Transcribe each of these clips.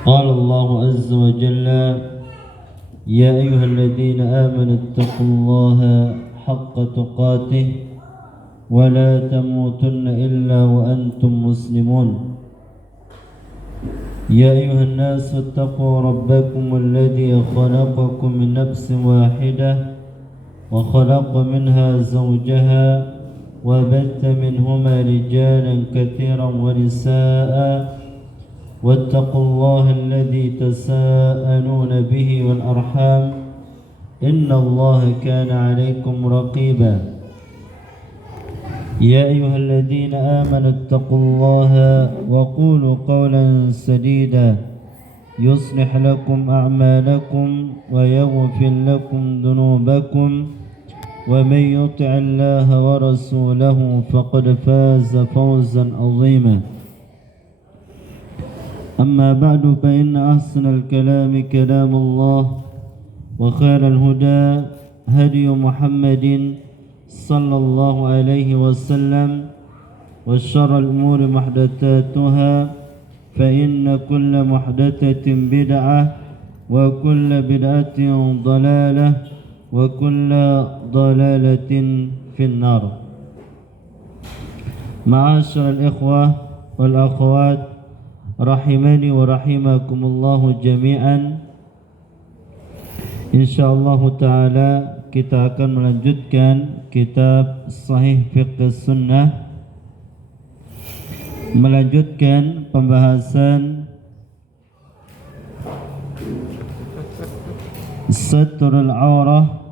قال الله عز وجل: يا أيها الذين آمنوا اتقوا الله حق تقاته ولا تموتن إلا وأنتم مسلمون. يا أيها الناس اتقوا ربكم الذي خلقكم من نفس واحدة وخلق منها زوجها وبث منهما رجالا كثيرا ونساء واتقوا الله الذي تساءلون به والأرحام إن الله كان عليكم رقيبا. يا أيها الذين آمنوا اتقوا الله وقولوا قولا سديدا يصلح لكم أعمالكم ويغفر لكم ذنوبكم ومن يطع الله ورسوله فقد فاز فوزا عظيما. أما بعد فإن أحسن الكلام كلام الله وخير الهدى هدي محمد صلى الله عليه وسلم وشر الأمور محدثاتها فإن كل محدثة بدعة وكل بدعة ضلالة وكل ضلالة في النار. معاشر الإخوة والأخوات rahimani wa rahimakumullahu jami'an. Insyaallah ta'ala kita akan melanjutkan kitab Sahih Fiqh Sunnah, melanjutkan pembahasan Satrul Aurah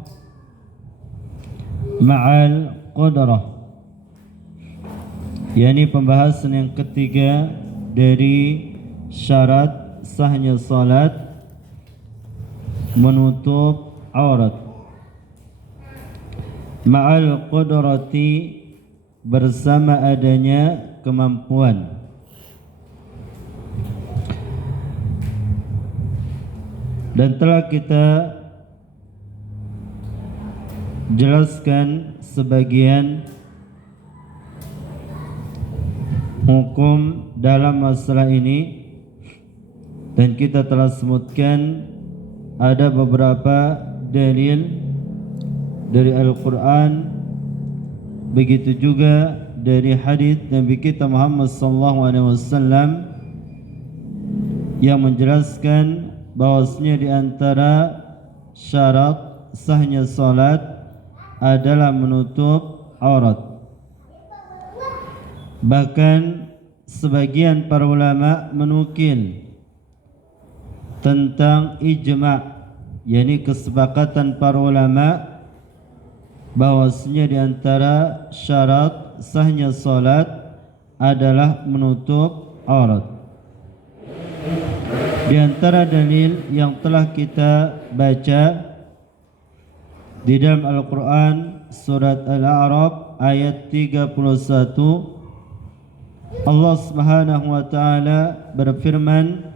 Ma'al Qadrah, yakni pembahasan yang ketiga dari syarat sahnya salat menutup aurat. Ma'al qudrati, bersama adanya kemampuan. Dan telah kita jelaskan sebagian hukum dalam masalah ini, dan kita telah sebutkan ada beberapa dalil dari Al-Quran, begitu juga dari hadis Nabi kita Muhammad SAW yang menjelaskan bahwasanya di antara syarat sahnya salat adalah menutup aurat. Bahkan sebagian para ulama menukil tentang ijma', yakni kesepakatan para ulama bahwasanya di antara syarat sahnya salat adalah menutup aurat. Di antara dalil yang telah kita baca di dalam Al-Quran surat Al-A'raf ayat 31, Allah Subhanahu wa taala berfirman,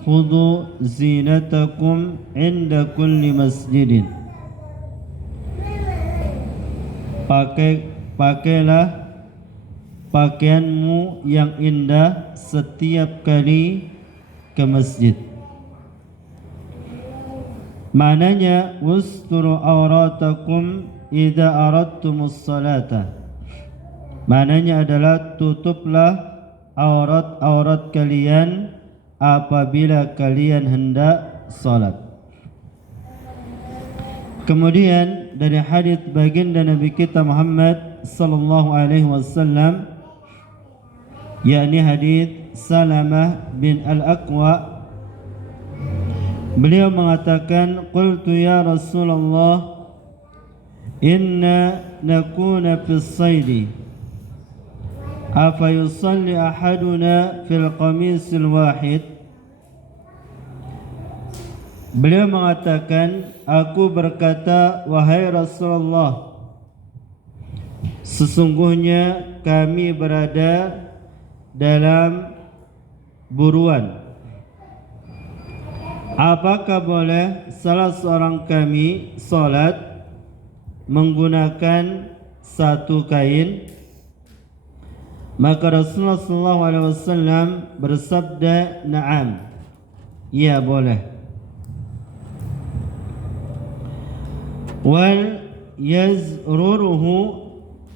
"Khudhu zinatakum 'inda kulli masjidin." Pakailah pakaianmu yang indah setiap kali ke masjid. Maknanya, "Wasturu auratakum idza aradtumus salata." Maknanya adalah tutuplah aurat-aurat kalian apabila kalian hendak salat. Kemudian dari hadis baginda Nabi kita Muhammad sallallahu alaihi wasallam, yakni hadis Salamah bin Al-Aqwa, beliau mengatakan, "Qultu ya Rasulullah, inna nakuna fis saidi afa yusalli ahaduna fil qamisil wahid." Beliau mengatakan, aku berkata, wahai Rasulullah, sesungguhnya kami berada dalam buruan. Apakah boleh salah seorang kami salat menggunakan satu kain? Maka Rasulullah SAW bersabda, na'am. Iya boleh. Wal yazruruhu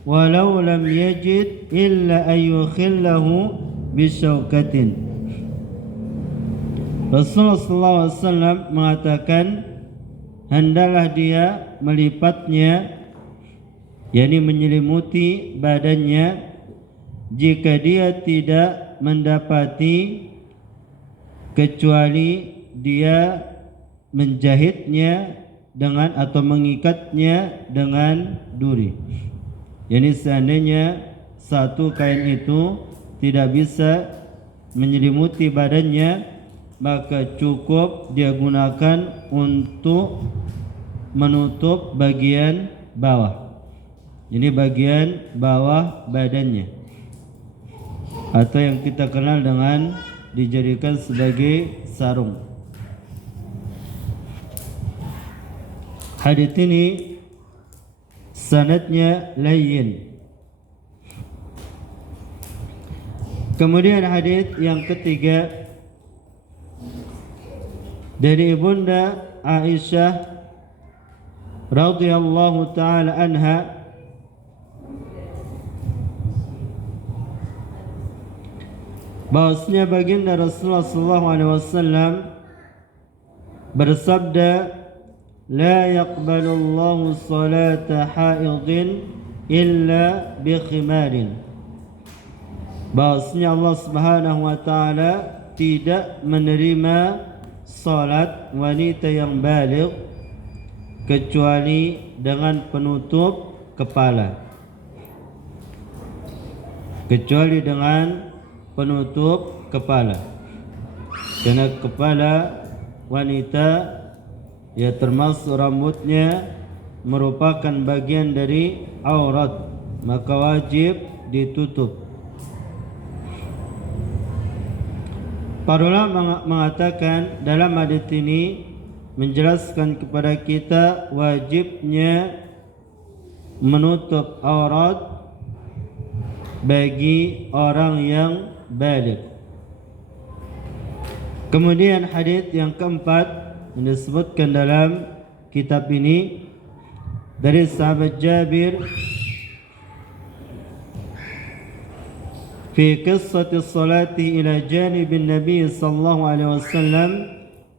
walau lam yajid illa ayyukhillahu bisyaukatin. Rasulullah SAW mengatakan hendaklah dia melipatnya, yakni menyelimuti badannya, jika dia tidak mendapati kecuali dia menjahitnya dengan atau mengikatnya dengan duri. Yani seandainya satu kain itu tidak bisa menyelimuti badannya, maka cukup dia gunakan untuk menutup bagian bawah. Ini bagian bawah badannya, atau yang kita kenal dengan dijadikan sebagai sarung. Hadits ini sanadnya layyin. Kemudian hadits yang ketiga dari Ibunda Aisyah radhiyallahu taala anha, bahwasanya baginda Rasulullah SAW bersabda, la yaqbalullahu salata haidin illa bi khimarin. Bahwasanya Allah Subhanahu wa taala tidak menerima salat wanita yang baligh kecuali dengan penutup kepala. Kecuali dengan penutup kepala, karena kepala wanita ya termasuk rambutnya merupakan bagian dari aurat, maka wajib ditutup. Para ulama mengatakan dalam hadis ini menjelaskan kepada kita wajibnya menutup aurat bagi orang yang baligh. Kemudian hadis yang keempat yang disebutkan dalam kitab ini dari sahabat Jabir fi qissati salati ila janibin Nabi sallallahu alaihi wasallam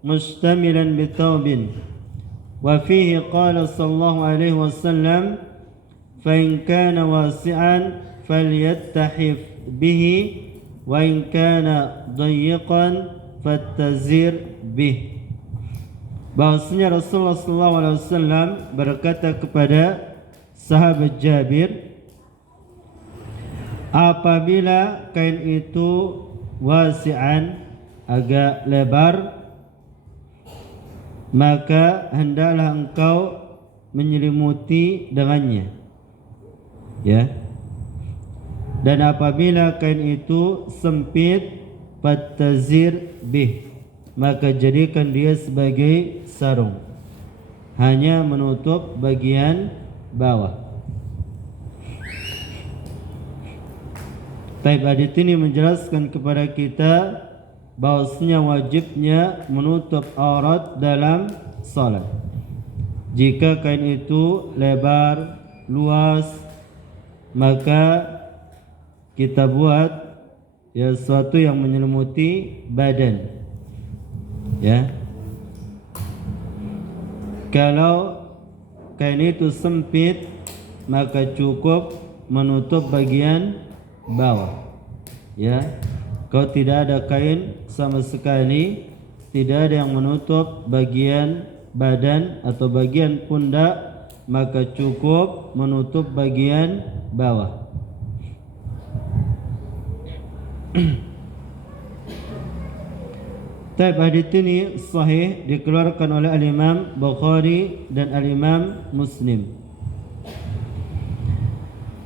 mustamilan bi thawbin wa fihi qala sallallahu alaihi wasallam fa in kana wasi'an falyattahif bihi wa in kana dayiqan fattazir bih. Bahwasanya Rasulullah SAW berkata kepada sahabat Jabir, apabila kain itu wasi'an, agak lebar, maka hendaklah engkau menyelimuti dengannya, ya. Dan apabila kain itu sempit, fattazir bih, maka jadikan dia sebagai sarung, hanya menutup bagian bawah. Taib hadits ini menjelaskan kepada kita bahwasanya wajibnya menutup aurat dalam salat. Jika kain itu lebar, luas, maka kita buat ya sesuatu yang menyelimuti badan, ya. Kalau kain itu sempit, maka cukup menutup bagian bawah, ya. Kalau tidak ada kain sama sekali, tidak ada yang menutup bagian badan atau bagian pundak, maka cukup menutup bagian bawah. Taib hadits ini sahih, dikeluarkan oleh Al-Imam Bukhari dan Al-Imam Muslim.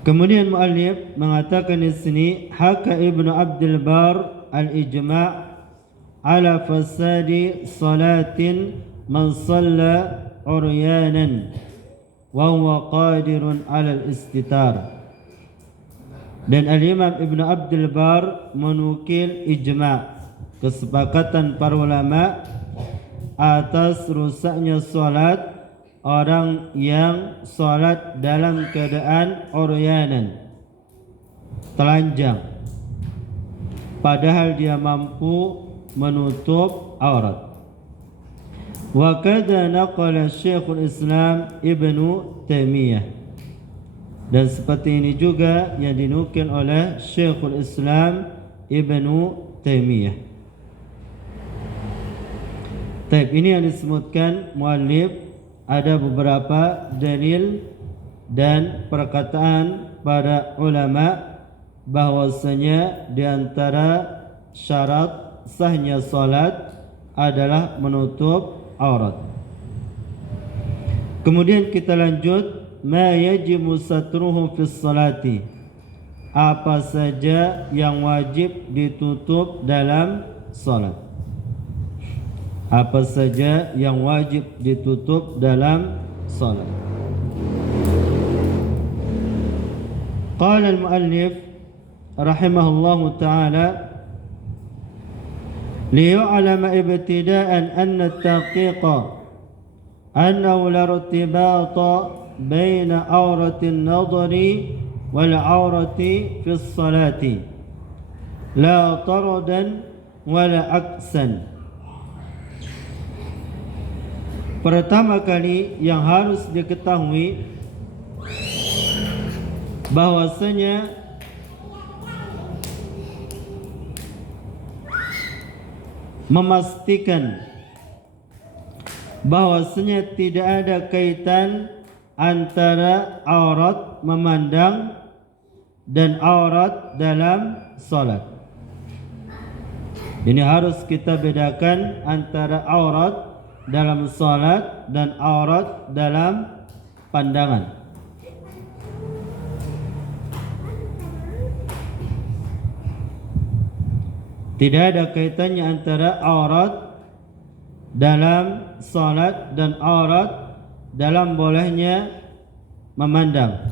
Kemudian muallif mengatakan di sini, haka Ibnu Abdul Bar al-ijma' ala fasadi salatin man shalla uryanan wa huwa qadirun ala al-istitar. Dan Al-Imam Ibnu Abdul Bar menukil ijma', kesepakatan para ulama atas rusaknya salat orang yang salat dalam keadaan uryanan, telanjang, padahal dia mampu menutup aurat. Wa kadza naqala Syekhul Islam Ibnu Taimiyah, dan seperti ini juga yang dinukil oleh Syekhul Islam Ibnu Taimiyah. Taib ini yang disebutkan muallif, ada beberapa dalil dan perkataan para ulama bahwasanya di antara syarat sahnya salat adalah menutup aurat. Kemudian kita lanjut, ma yajibu satruhu fi salati, apa saja yang wajib ditutup dalam salat. Apa saja yang wajib ditutup dalam salat. Qala al-muallif rahimahullahu ta'ala, liyu'lama ibtida'an anna at-taqiqa annahu la irtibata baina awrati an-nadari wal awrati fi as-salati la taradan wala aksan. Pertama kali yang harus diketahui bahwasanya memastikan bahwasanya tidak ada kaitan antara aurat memandang dan aurat dalam salat. Ini harus kita bedakan antara aurat dalam salat dan aurat dalam pandangan. Tidak ada kaitannya antara aurat dalam salat dan aurat dalam bolehnya memandang.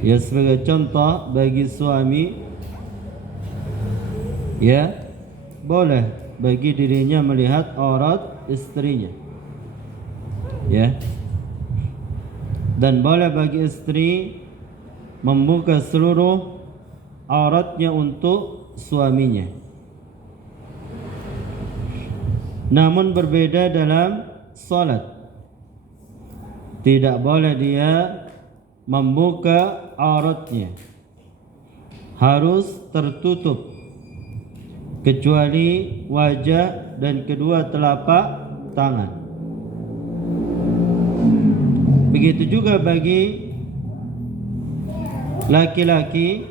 Ya, sebagai contoh bagi suami, ya, boleh bagi dirinya melihat aurat istrinya, ya, dan boleh bagi istri membuka seluruh auratnya untuk suaminya. Namun berbeda dalam salat. Tidak boleh dia membuka auratnya, harus tertutup kecuali wajah dan kedua telapak tangan. Begitu juga bagi laki-laki,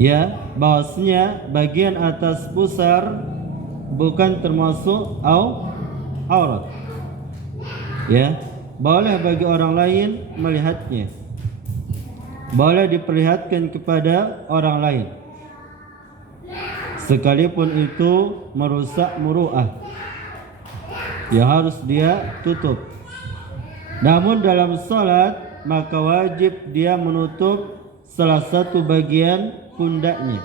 ya, bahwasanya bagian atas pusar bukan termasuk aurat. Ya, boleh bagi orang lain melihatnya, boleh diperlihatkan kepada orang lain, sekalipun itu merusak muru'ah, ya harus dia tutup. Namun dalam salat maka wajib dia menutup salah satu bagian pundaknya.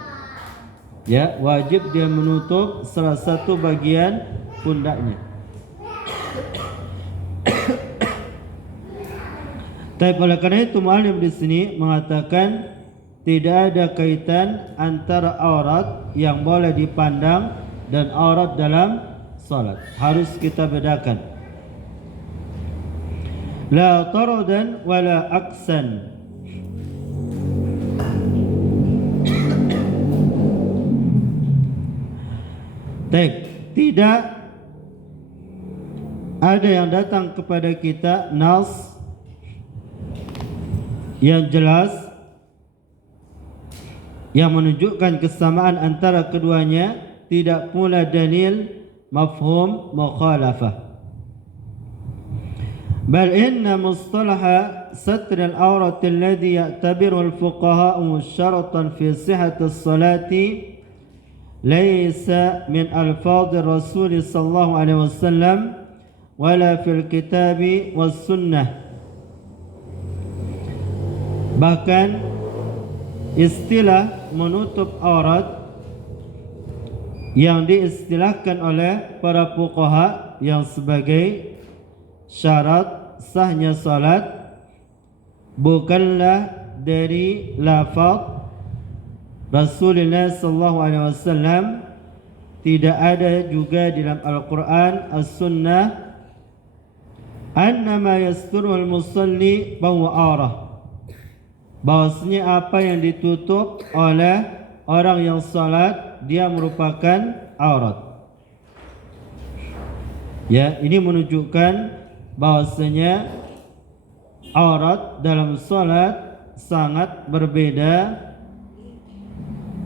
Ya, wajib dia menutup salah satu bagian pundaknya. Tapi oleh karena itu mu'allim di sini mengatakan tidak ada kaitan antara aurat yang boleh dipandang dan aurat dalam salat. Harus kita bedakan. La taradan wala aksan. Tidak ada yang datang kepada kita nas yang jelas yang menunjukkan kesamaan antara keduanya, tidak pula dalil mafhum mukhalafah. Bal inna mustalaha satr al-awrat alladhi ya'tabiru al-fuqaha syaratan fi sihhati as-salati laysa min alfadhi Rasul sallallahu alaihi wasallam wala fil kitabi was sunnah. Bahkan istilah menutup aurat yang diistilahkan oleh para fuqaha yang sebagai syarat sahnya salat bukanlah dari lafaz Rasulullah sallallahu alaihi wasallam, tidak ada juga dalam Al-Quran As-Sunnah annama yasturul musalli bahwa arah, bahwasanya apa yang ditutup oleh orang yang salat dia merupakan aurat. Ya, ini menunjukkan bahwasanya aurat dalam salat sangat berbeda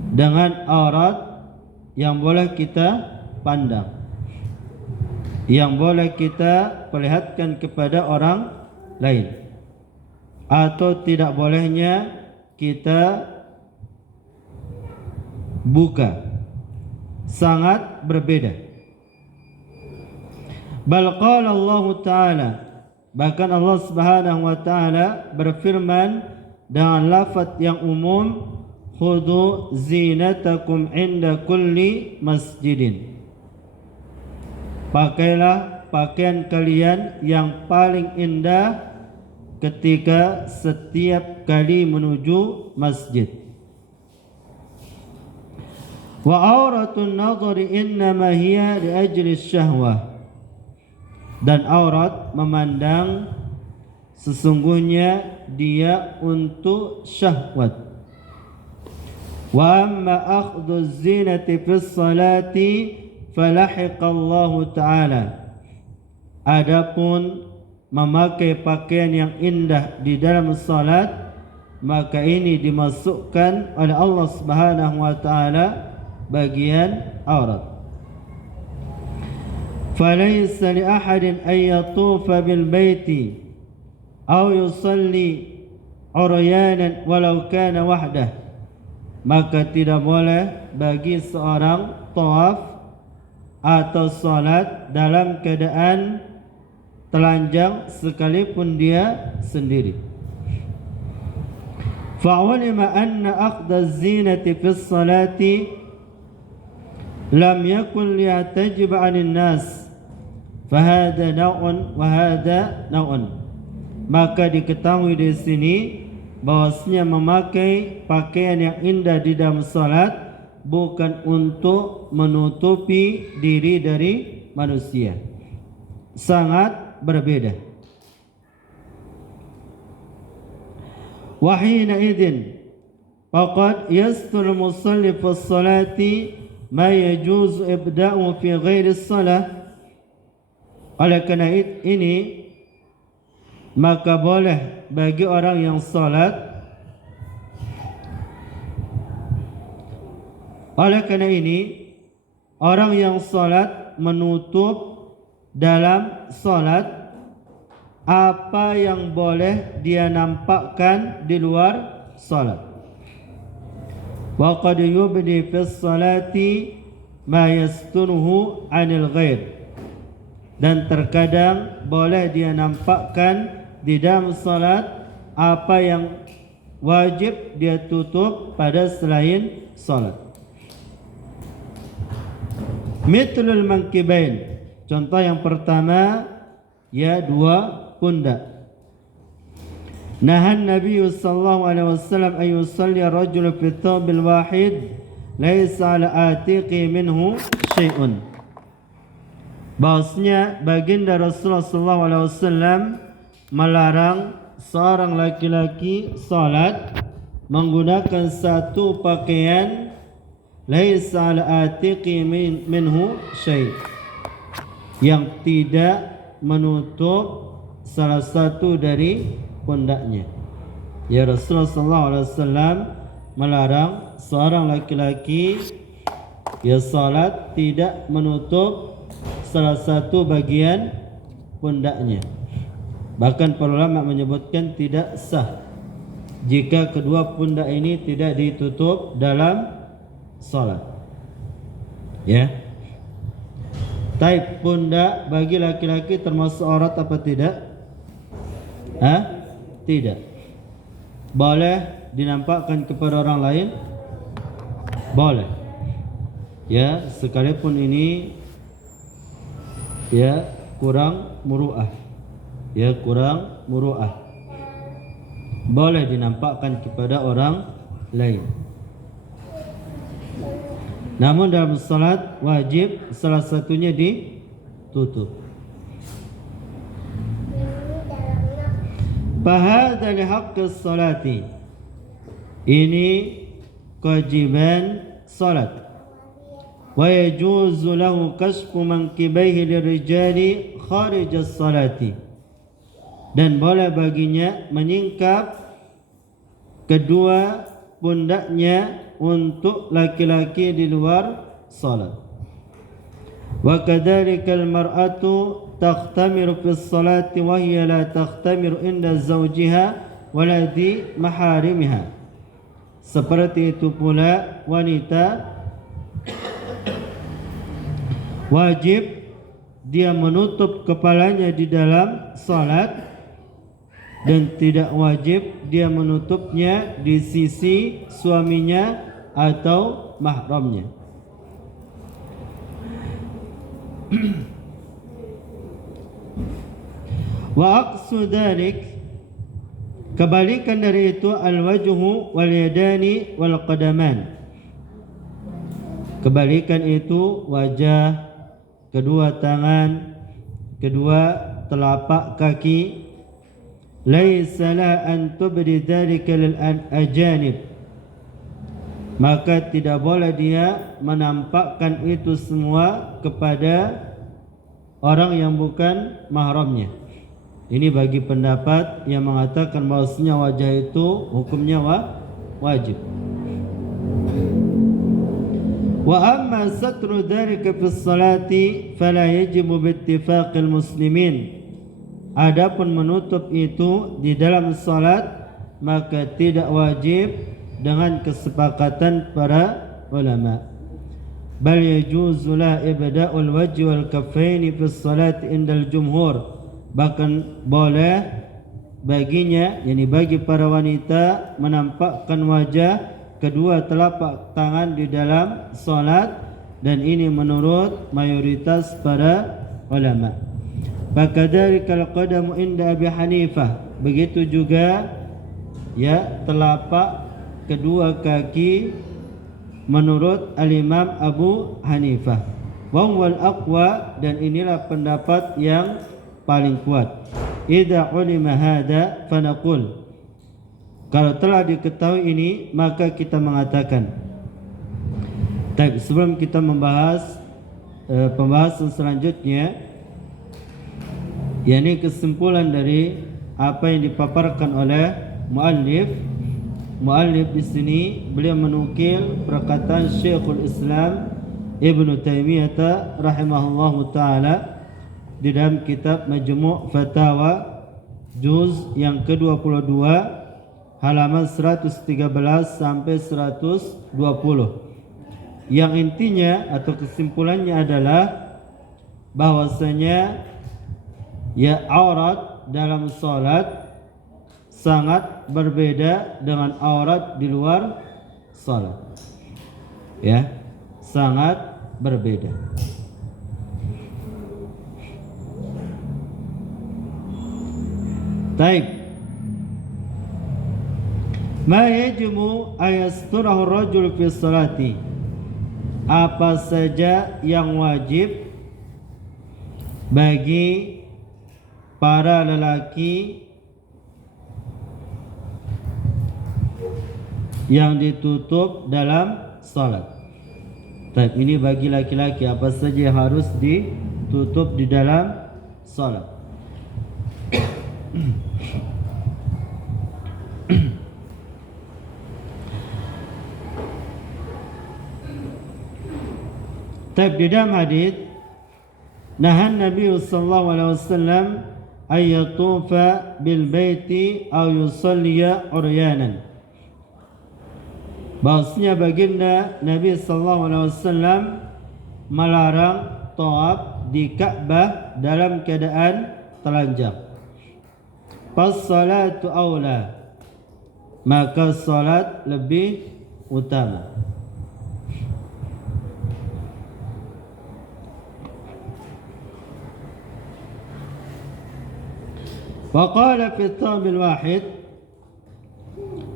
dengan aurat yang boleh kita pandang, yang boleh kita perlihatkan kepada orang lain, atau tidak bolehnya kita buka. Sangat berbeda. Bal qala Allah Ta'ala, bahkan Allah Subhanahu wa Ta'ala berfirman dengan lafaz yang umum, khudhu zinatakum inda kulli masjidin, pakailah pakaian kalian yang paling indah ketika setiap kali menuju masjid. Wa auratun nadhari innama hiya li ajli syahwah, dan aurat memandang sesungguhnya dia untuk syahwat. Wa amma akhdhu zinati fis salati falahiqa Allah Ta'ala, adapun memakai pakaian yang indah di dalam salat, maka ini dimasukkan oleh Allah Subhanahu wa Ta'ala bagian aurat. فليس لأحد أن يطوف بالبيت أو يصلي عريانا ولو كان وحده, maka tidak boleh bagi seorang tawaf atau salat dalam keadaan telanjang sekalipun dia sendiri. فعلم أن أخذ الزينة في الصلاة لم يكن ليعتجب عن الناس fahada naun wahada naun, maka diketahui di sini bahwasanya memakai pakaian yang indah di dalam salat bukan untuk menutupi diri dari manusia, sangat berbeda. Wahina idin faqad yastur musalli fi salati ma yajuz ibda'u fi ghairi salah. Oleh kerana ini, maka boleh bagi orang yang salat, oleh kerana ini orang yang salat menutup dalam salat apa yang boleh dia nampakkan di luar salat. Wa qad yubdi fi salati ma yasturuhu 'anil ghair, dan terkadang boleh dia nampakkan di dalam salat apa yang wajib dia tutup pada selain salat. Mithlul mankibain, contoh yang pertama ya dua pundak. Nahan Nabi sallallahu alaihi wasallam an yusalli ar-rajul fi thawbil wahid laysa ala atiqi minhu syai'un, bahwasanya baginda Rasulullah sallallahu alaihi wasallam melarang seorang laki-laki salat menggunakan satu pakaian laisa ala atiqi minhu syai', yang tidak menutup salah satu dari pundaknya. Ya, Rasulullah sallallahu alaihi wasallam melarang seorang laki-laki ya salat tidak menutup salah satu bagian pundaknya. Bahkan para ulama menyebutkan tidak sah jika kedua pundak ini tidak ditutup dalam salat. Ya. Taib pundak bagi laki-laki termasuk aurat apa tidak? Tidak. Boleh dinampakkan kepada orang lain? Boleh. ya, sekalipun ini ya kurang muru'ah, ya kurang muru'ah, boleh dinampakkan kepada orang lain. Namun dalam salat wajib salah satunya ditutup. Fahadha lihaqqis salati, ini kewajiban salat. Wa yajuzu lahu kasfu mankibaihi lirijali kharijas salati, dan boleh baginya menyingkap kedua pundaknya untuk laki-laki di luar salat. Wa kadzalika al-mar'atu taqtamiru fi salati wa hiya la taqtamiru inda zawjiha wala di maharimiha. Seperti itu pula wanita wajib dia menutup kepalanya di dalam salat, dan tidak wajib dia menutupnya di sisi suaminya atau mahramnya. Wa aqsu dzalik, kebalikan dari itu, al-wajhu wal yadani wal qadaman. Kebalikan itu wajah, kedua tangan, kedua telapak kaki. Laisa la an tubdi dzalika lil ajanib, maka tidak boleh dia menampakkan itu semua kepada orang yang bukan mahramnya. Ini bagi pendapat yang mengatakan bahwasanya wajah itu hukumnya wajib. Wa amma satru dzalika fi sholati fala yajibu bi ittifaqil muslimin. Adapun menutup itu di dalam salat maka tidak wajib dengan kesepakatan para ulama. Bal yajuzu la ibda'ul wajhi wal kaffaini fi salat indal jumhur. Bahkan boleh baginya, yakni bagi para wanita, menampakkan wajah, kedua telapak tangan di dalam salat, dan ini menurut mayoritas para ulama. Fakadzalika al-qadamu inda Abi Hanifah, begitu juga ya telapak kedua kaki menurut al-Imam Abu Hanifah. Wa huwal aqwa, dan inilah pendapat yang paling kuat. Idza ulima hada fanaqul, kalau telah diketahui ini maka kita mengatakan. Tapi sebelum kita membahas pembahasan selanjutnya, yakni kesimpulan dari apa yang dipaparkan oleh muallif di sini, beliau menukil perkataan Syekhul Islam Ibnu Taimiyah rahimahullahu taala di dalam kitab Majmu' Fatawa juz yang ke-22 halaman 113 sampai 120, yang intinya atau kesimpulannya adalah bahwasanya ya aurat dalam salat sangat berbeda dengan aurat di luar salat. Ya, sangat berbeda. Taib. Ma yajibu ayasturahu rajul fi salati, apa saja yang wajib bagi para lelaki yang ditutup dalam salat. Taib, ini bagi laki-laki apa saja yang harus ditutup di dalam salat. Taib, di dalam hadis nahan Nabi sallallahu alaihi wasallam ay yatufa bil baiti aw yusalliya uryanan, bahwasanya baginda Nabi sallallahu alaihi wasallam melarang tawaf di Ka'bah dalam keadaan telanjang. Pas salatu aula, maka salat lebih utama. Wa qala fi thawbil wahid,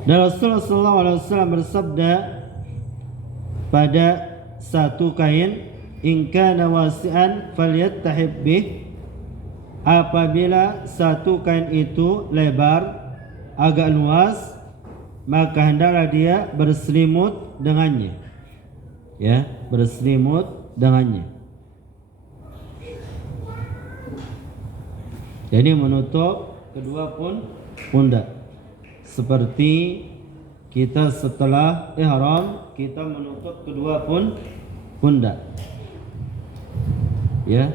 dan Rasulullah sallallahu alaihi wasallam bersabda pada satu kain, in kana wasi'an falyattahib bih, apabila satu kain itu lebar agak luas maka hendaklah dia berselimut dengannya, ya, berselimut dengannya. Jadi menutup kedua pundak. Seperti kita setelah ihram kita menutup kedua pundak. Ya.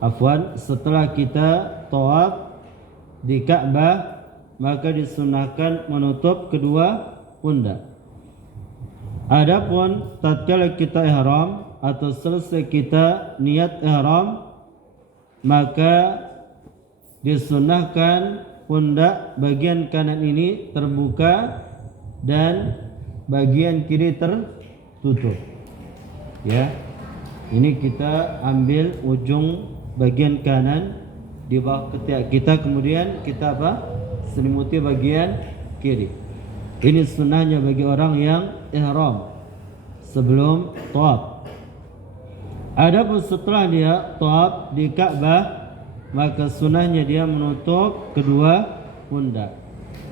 Afwan, setelah kita tawaf di Ka'bah maka disunahkan menutup kedua pundak. Adapun tatkala kita ihram atau selesai kita niat ihram maka disunahkan pundak bagian kanan ini terbuka dan bagian kiri tertutup. Ya. Ini kita ambil ujung bagian kanan di bawah ketiak kita, kemudian kita selimuti bagian kiri. Ini sunnahnya bagi orang yang ihram sebelum tawaf. Adapun setelah dia tawaf di Ka'bah maka sunnahnya dia menutup kedua pundak,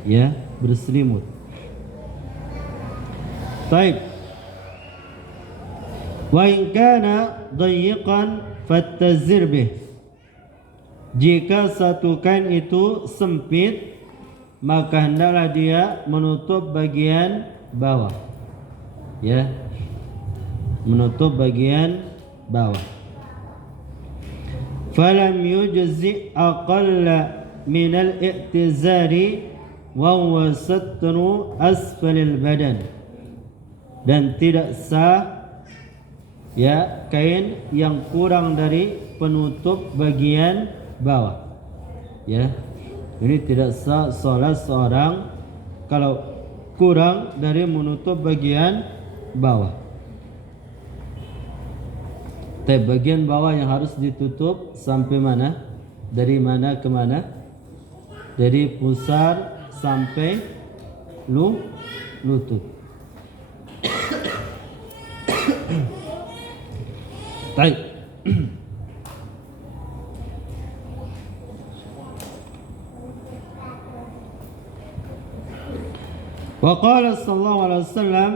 ya, berselimut. Baik. Wa in kana dayyiqan fattazir bih. Jika satu kain itu sempit maka hendaklah dia menutup bagian bawah, ya, menutup bagian bawah. Falam yujzi aqalla min al-i'tizari wa huwa satru asfalil badan, dan tidak sah, ya, kain yang kurang dari penutup bagian bawah, ya. Ini tidak sah salat seorang kalau kurang dari menutup bagian bawah. Tapi bagian bawah yang harus ditutup sampai mana? Dari mana ke mana? Dari pusar sampai lutut. Baik. Wa qala sallallahu alaihi wasallam,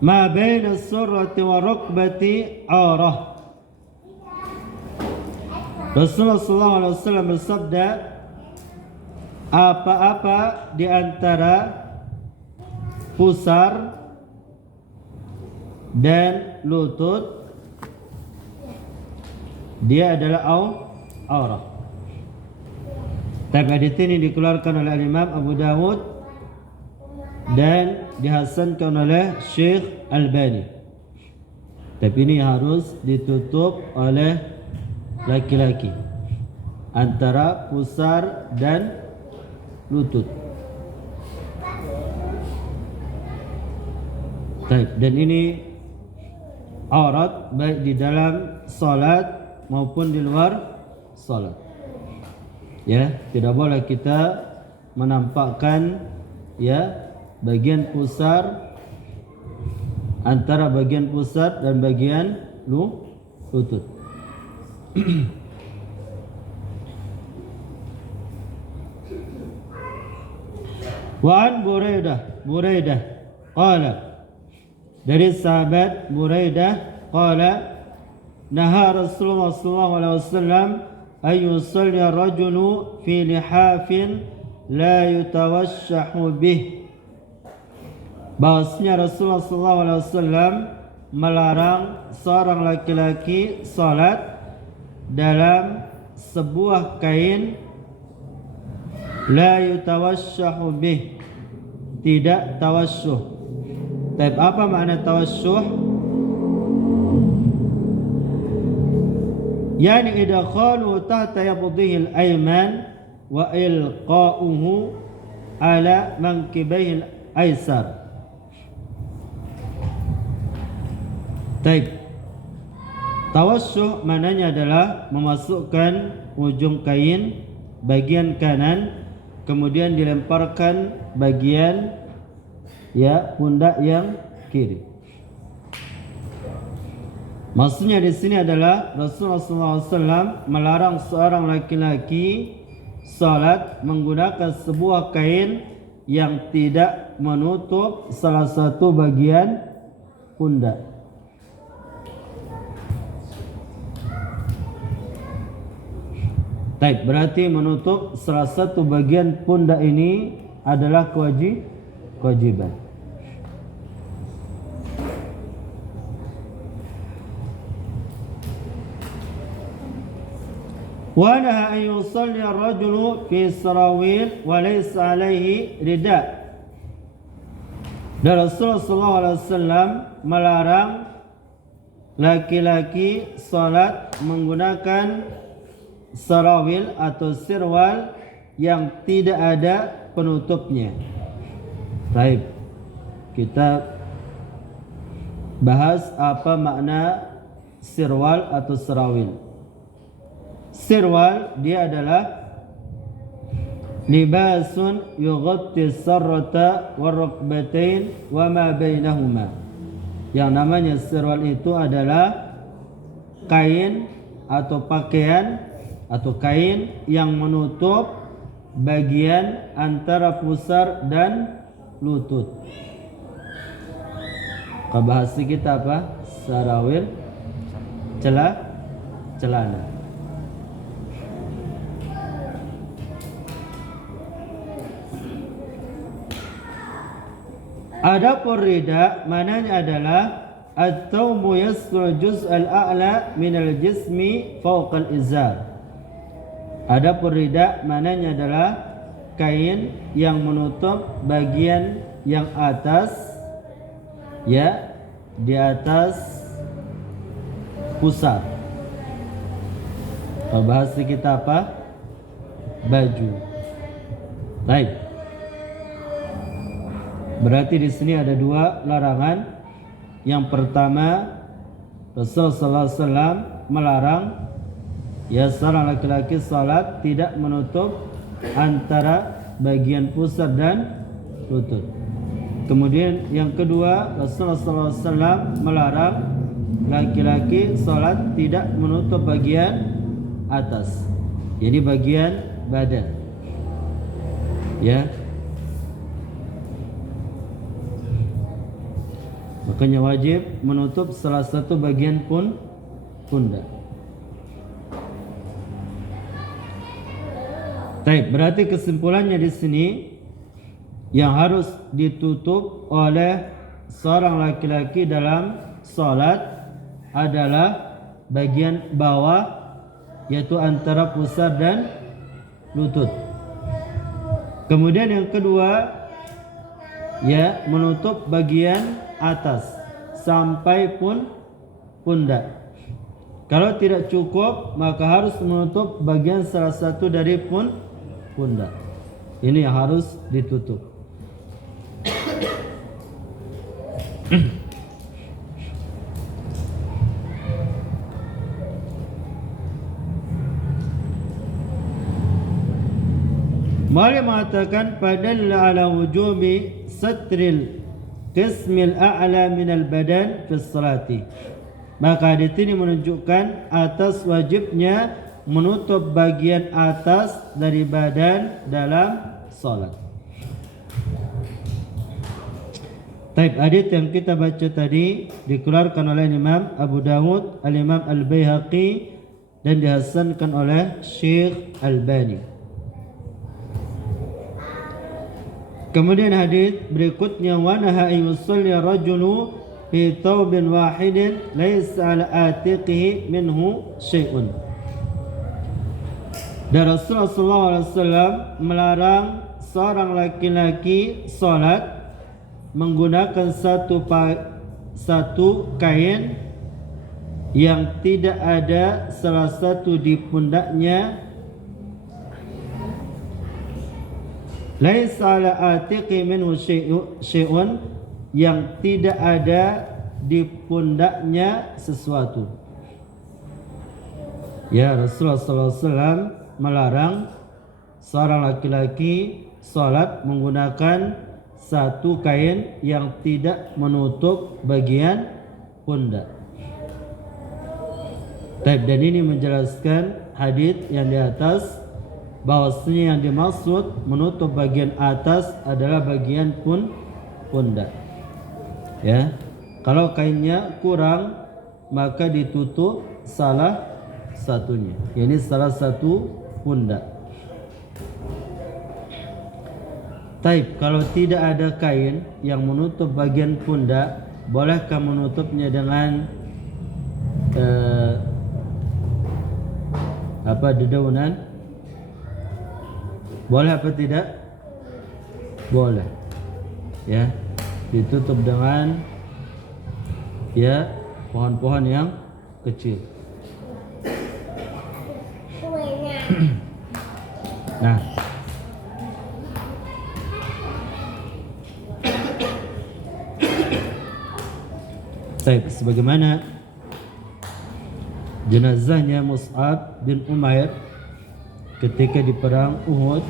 ma baina surrati wa rukbati aurah. Rasulullah sallallahu alaihi wasallam bersabda, apa-apa di antara pusar dan lutut dia adalah aurah. Tapi hadis ini dikeluarkan oleh Imam Abu Dawud dan dihasankan oleh Syekh Albani. Tapi ini harus ditutup oleh laki-laki antara pusar dan lutut. Dan ini aurat baik di dalam salat maupun di luar salat. Ya, tidak boleh kita menampakkan, ya, bagian pusar, antara bagian pusat dan bagian lutut. Wa an Buraidah qala, dari sahabat Buraidah qala, naha Rasulullah sallallahu alaihi wasallam ay yusalli ar-rajulu fi lihafin la yutawashshahu bih. Bahwasanya Rasulullah sallallahu alaihi wasallam melarang seorang laki-laki salat dalam sebuah kain la yutawashshahu bih, tidak tawasyuh. Tapi apa makna tawasyuh? Yani idkhaluhu tahta yabdihi al-ayman wa ilqa'uhu ala mankibihi al-aysar. Taib. Tawasyuh maknanya adalah memasukkan ujung kain bagian kanan, kemudian dilemparkan bagian pundak yang kiri. Maksudnya di sini adalah Rasulullah SAW melarang seorang laki-laki salat menggunakan sebuah kain yang tidak menutup salah satu bagian pundak. Baik, berarti menutup salah satu bagian pundak ini adalah kewajiban. Wa naha an yusalli ar-rajulu fi sarawil wa laysa alaihi rida. Dan Rasulullah SAW melarang laki-laki salat menggunakan sarawil atau sirwal yang tidak ada penutupnya. Baik, kita bahas apa makna sirwal atau sarawil. Sirwal dia adalah libasun yughatti sarrata warrukbatain wa ma bainahuma. Yang namanya sirwal itu adalah kain atau pakaian atau kain yang menutup bagian antara pusar dan lutut. Bahasa kita apa? Sarawil, celana. Adapun rida maknanya adalah at-thawbu yastur juz'al a'la minal jismi fawqal izar. Adapun rida maknanya adalah kain yang menutup bagian yang atas di atas pusar. Bahasa kita apa? Baju. Baik. Berarti di sini ada dua larangan. Yang pertama, Rasulullah SAW melarang seorang laki-laki salat tidak menutup antara bagian pusar dan lutut. Kemudian yang kedua, Rasulullah SAW melarang laki-laki salat tidak menutup bagian atas, jadi bagian badan. Makanya wajib menutup salah satu bagian pundak. Baik, berarti kesimpulannya di sini yang harus ditutup oleh seorang laki-laki dalam salat adalah bagian bawah, yaitu antara pusar dan lutut. Kemudian yang kedua, menutup bagian atas sampai pundak. Kalau tidak cukup, maka harus menutup bagian salah satu dari pundak. Ini yang harus ditutup. Mari mengatakan padalla ala wujubi satril qismil a'la minal badan fi salati. Maka hadits ini menunjukkan atas wajibnya menutup bagian atas dari badan dalam salat. Taib, hadits yang kita baca tadi dikeluarkan oleh Imam Abu Dawud, Al-Imam Al-Baihaqi dan dihasankan oleh Syekh Albani. Kemudian hadis berikutnya, wa naha yusalli rajulu fi thawbin wahidin laysa ala atiqihi minhu syai'un. Dan Rasulullah SAW melarang seorang laki-laki salat menggunakan satu kain yang tidak ada salah satu di pundaknya, laisa ala atiqi minhu syai'un, yang tidak ada di pundaknya sesuatu. Rasulullah SAW melarang seorang laki-laki salat menggunakan satu kain yang tidak menutup bagian pundak. Dan ini menjelaskan hadis yang di atas bahwasanya yang dimaksud menutup bagian atas adalah bagian pundak. Ya. Kalau kainnya kurang maka ditutup salah satunya. Ini salah satu pundak. Taib, kalau tidak ada kain yang menutup bagian pundak, bolehkah menutupnya dengan dedaunan? Boleh apa tidak? Boleh. Ya, ditutup dengan pohon-pohon yang kecil. Nah, baik, sebagaimana jenazahnya Mus'ab bin Umair ketika di perang Uhud,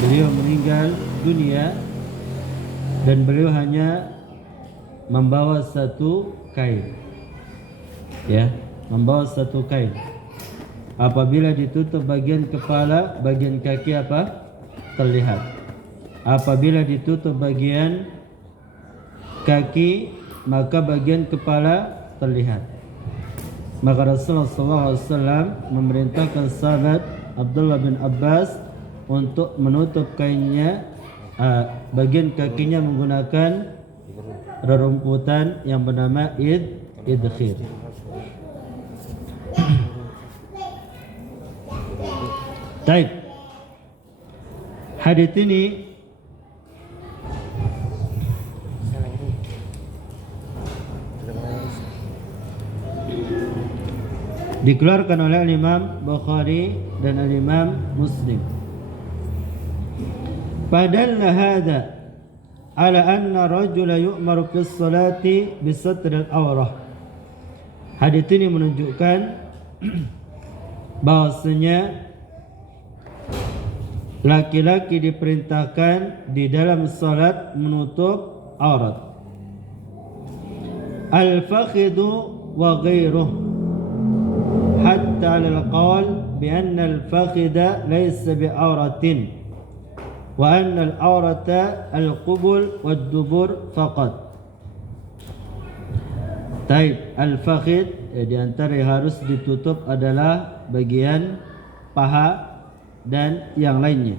beliau meninggal dunia dan beliau hanya membawa satu kain. Ya, membawa satu kain. Apabila ditutup bagian kepala, bagian kaki terlihat. Apabila ditutup bagian kaki, maka bagian kepala terlihat. Maka Rasulullah SAW memerintahkan sahabat Abdullah bin Abbas untuk menutup kainnya, bagian kakinya menggunakan rerumputan yang bernama idkhir. Baik. Hadits ini dikeluarkan oleh Imam Bukhari dan Imam Muslim. Padalla hada ala anna rajula yu'maru bis salati bi satr al-awrah. Hadits ini menunjukkan bahwasanya laki-laki diperintahkan di dalam salat menutup aurat. Al-fakhidhu wa ghairuhu حتى على القول بأن الفخذ ليس بعورة وأن العورة القبل والدبر فقط. Taib, al-fakhid di antara yang harus ditutup adalah bagian paha dan yang lainnya.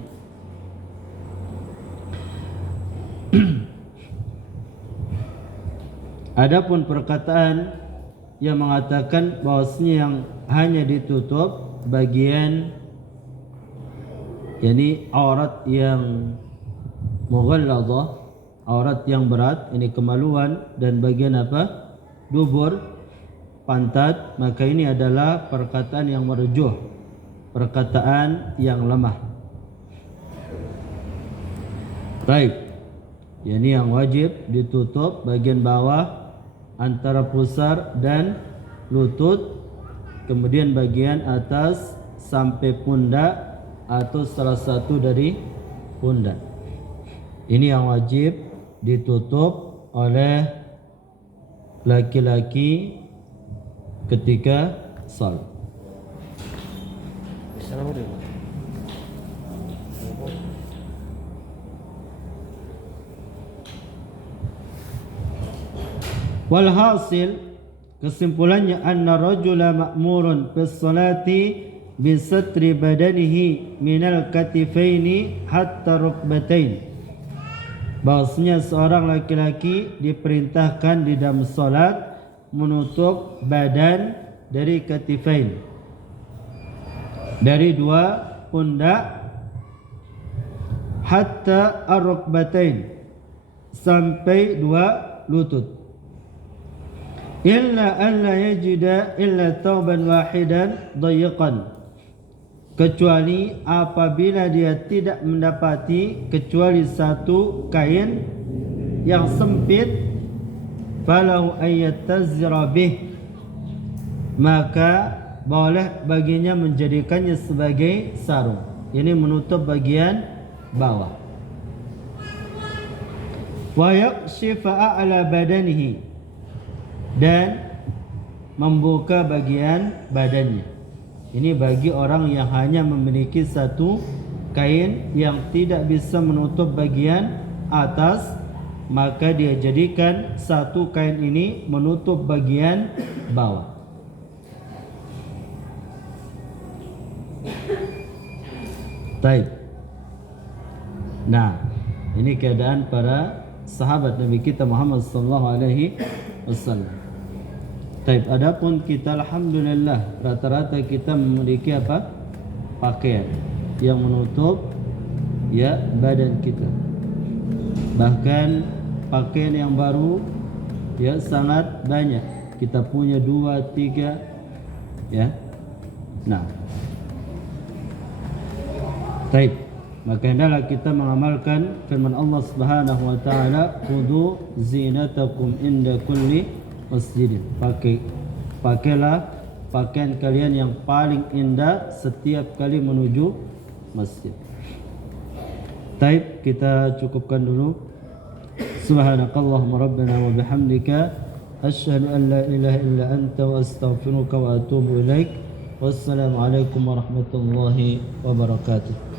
Adapun perkataan yang mengatakan bahwasanya yang hanya ditutup bagian aurat yang mughalladah, aurat yang berat, ini kemaluan, dan bagian dubur, pantat, maka ini adalah perkataan yang marjuh, perkataan yang lemah. Baik, ini yang wajib ditutup bagian bawah antara pusar dan lutut, kemudian bagian atas sampai pundak atau salah satu dari pundak. Ini yang wajib ditutup oleh laki-laki ketika salat. Walhasil, kesimpulannya, anna rajula ma'murun bis salati bi satri badanihi minal katifaini hatta rukbatain. Bahwasanya seorang laki-laki diperintahkan di dalam salat menutup badan dari katifain, dari dua pundak, hatta ar-rukbatain, sampai dua lutut. Illa an la yajida illa thawban wahidan dayiqan, kecuali apabila dia tidak mendapati kecuali satu kain yang sempit, falau ayattazira bih, maka boleh baginya menjadikannya sebagai sarung. ini menutup bagian bawah. Wa yakshifa a'la badanihi, dan membuka bagian badannya. Ini bagi orang yang hanya memiliki satu kain yang tidak bisa menutup bagian atas, maka dia jadikan satu kain ini menutup bagian bawah. Baik. Nah, ini keadaan para sahabat Nabi kita Muhammad sallallahu alaihi wasallam. Baik, adapun kita alhamdulillah rata-rata kita memiliki apa? Pakaian yang menutup ya badan kita. Bahkan pakaian yang baru ya sangat banyak. Kita punya 2, 3 ya. Nah, baik, maka hendaklah kita mengamalkan firman Allah Subhanahu wa taala, "Khudhu zinatakum inda kulli masjidin." Pakailah pakaian kalian yang paling indah setiap kali menuju masjid. Baik, kita cukupkan dulu. Subhanakallahumma rabbana wa bihamdika asyhadu an la ilaha illa anta wa astaghfiruka wa atubu ilaik. Wassalamualaikum warahmatullahi wabarakatuh.